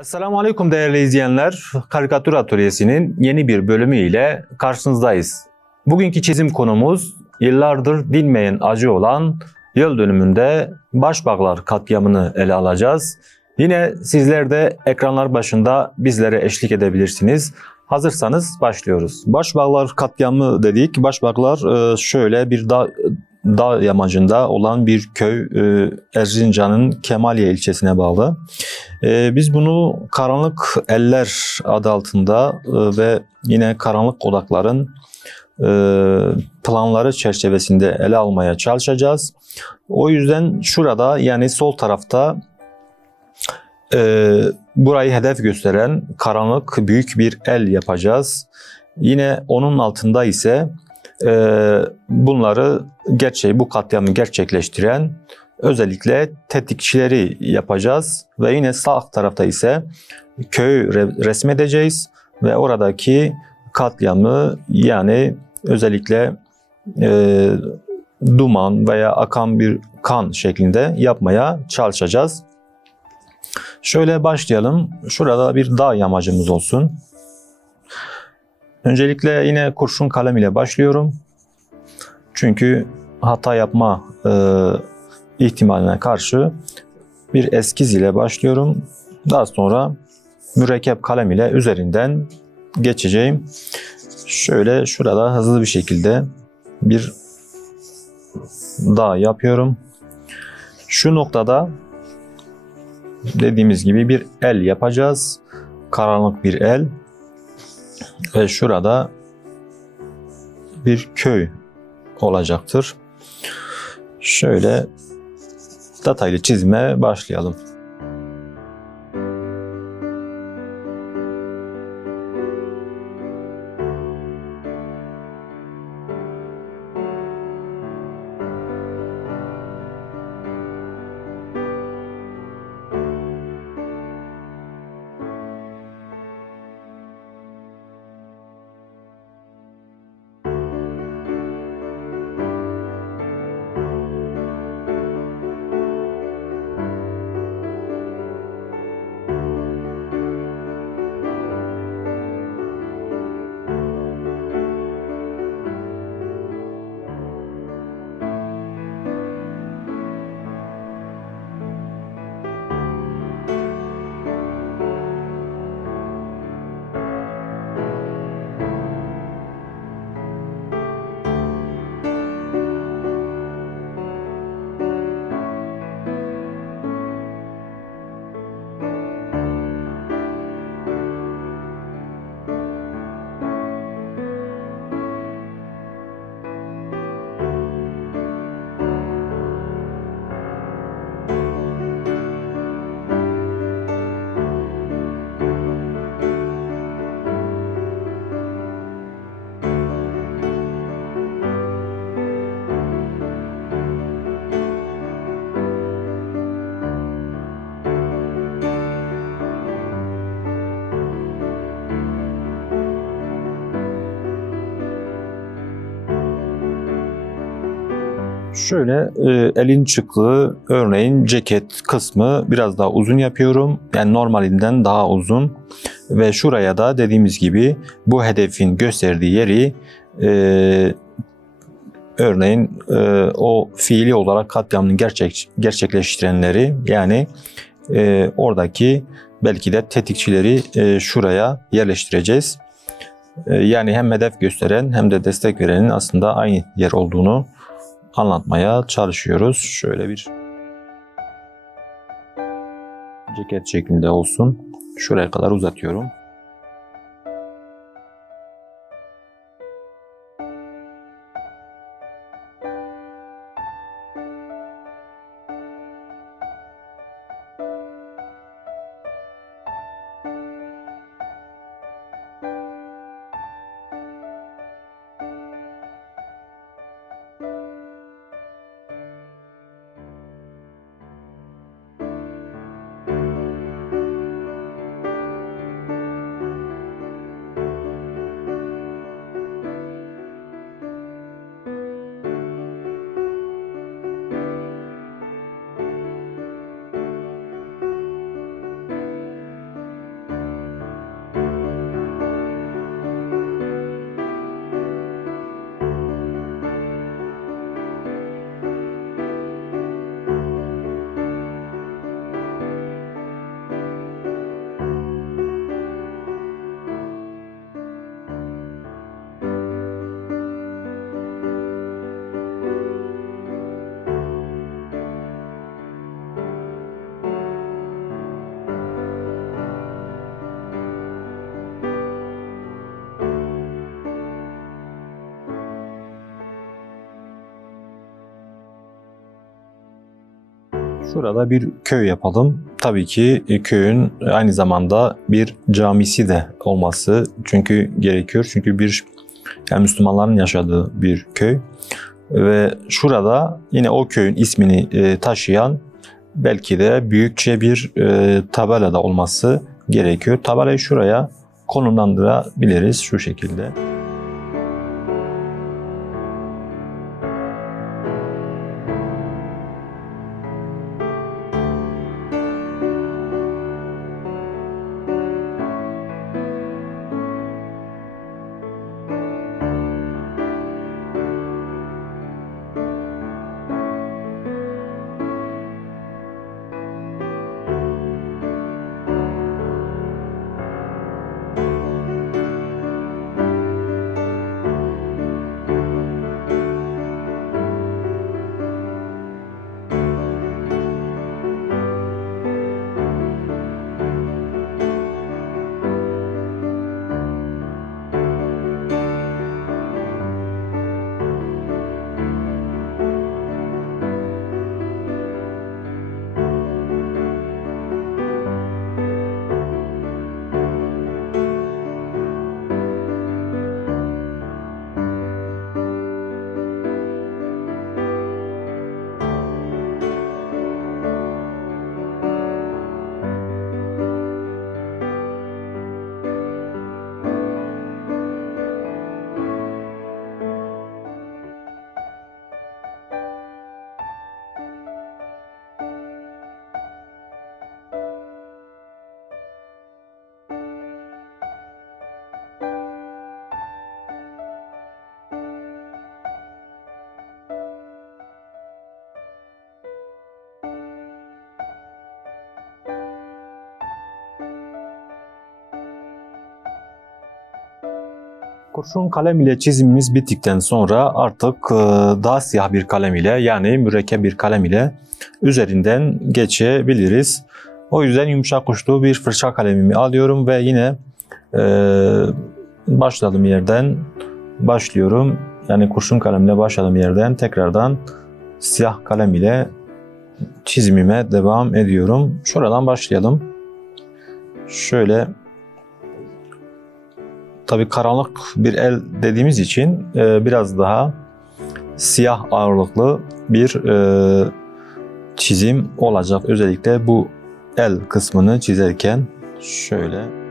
Esselamu Aleyküm değerli izleyenler. Karikatür Atölyesi'nin yeni bir bölümü ile karşınızdayız. Bugünkü çizim konumuz yıllardır dinmeyen acı olan yıl dönümünde Başbaklar katliamını ele alacağız. Yine sizler de ekranlar başında bizlere eşlik edebilirsiniz. Hazırsanız başlıyoruz. Başbaklar katliamı dedik. Başbaklar şöyle bir dağ yamacında olan bir köy, Erzincan'ın Kemaliye ilçesine bağlı. Biz bunu Karanlık Eller adı altında ve yine Karanlık Odaklar'ın planları çerçevesinde ele almaya çalışacağız. O yüzden şurada, yani sol tarafta burayı hedef gösteren karanlık büyük bir el yapacağız. Yine onun altında ise bunları bu katliamı gerçekleştiren özellikle tetikçileri yapacağız ve yine sağ tarafta ise köyü resmedeceğiz ve oradaki katliamı, yani özellikle duman veya akan bir kan şeklinde yapmaya çalışacağız. Şöyle başlayalım. Şurada bir dağ yamacımız olsun. Öncelikle yine kurşun kalem ile başlıyorum. Çünkü hata yapma ihtimaline karşı bir eskiz ile başlıyorum. Daha sonra mürekkep kalem ile üzerinden geçeceğim. Şöyle şurada hızlı bir şekilde bir dağ yapıyorum. Şu noktada dediğimiz gibi bir el yapacağız. Karanlık bir el. Ve şurada bir köy olacaktır. Şöyle detaylı çizime başlayalım. Şöyle elin çıktığı örneğin ceket kısmı biraz daha uzun yapıyorum. Yani normalinden daha uzun. Ve şuraya da dediğimiz gibi bu hedefin gösterdiği yeri örneğin o fiili olarak katliamını gerçekleştirenleri, yani oradaki belki de tetikçileri şuraya yerleştireceğiz. Yani hem hedef gösteren hem de destek verenin aslında aynı yer olduğunu anlatmaya çalışıyoruz. Şöyle bir ceket şeklinde olsun. Şuraya kadar uzatıyorum. Şurada bir köy yapalım. Tabii ki köyün aynı zamanda bir camisi de olması gerekiyor. Çünkü yani Müslümanların yaşadığı bir köy. Ve şurada yine o köyün ismini taşıyan belki de büyükçe bir tabela da olması gerekiyor. Tabelayı şuraya konumlandırabiliriz şu şekilde. Kurşun kalem ile çizimimiz bittikten sonra artık daha siyah bir kalem ile yani mürekkep bir kalem ile üzerinden geçebiliriz. O yüzden yumuşak uçlu bir fırça kalemimi alıyorum ve yine başladığım yerden başlıyorum. Yani kurşun kalemle başladığım yerden tekrardan siyah kalem ile çizimime devam ediyorum. Şuradan başlayalım. Şöyle. Tabii karanlık bir el dediğimiz için biraz daha siyah ağırlıklı bir çizim olacak. Özellikle bu el kısmını çizerken şöyle.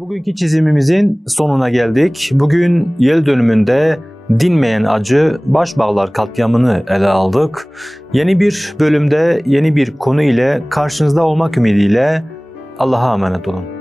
Bugünkü çizimimizin sonuna geldik. Bugün yıl dönümünde dinmeyen acı Başbağlar katliamını ele aldık. Yeni bir bölümde yeni bir konu ile karşınızda olmak ümidiyle Allah'a emanet olun.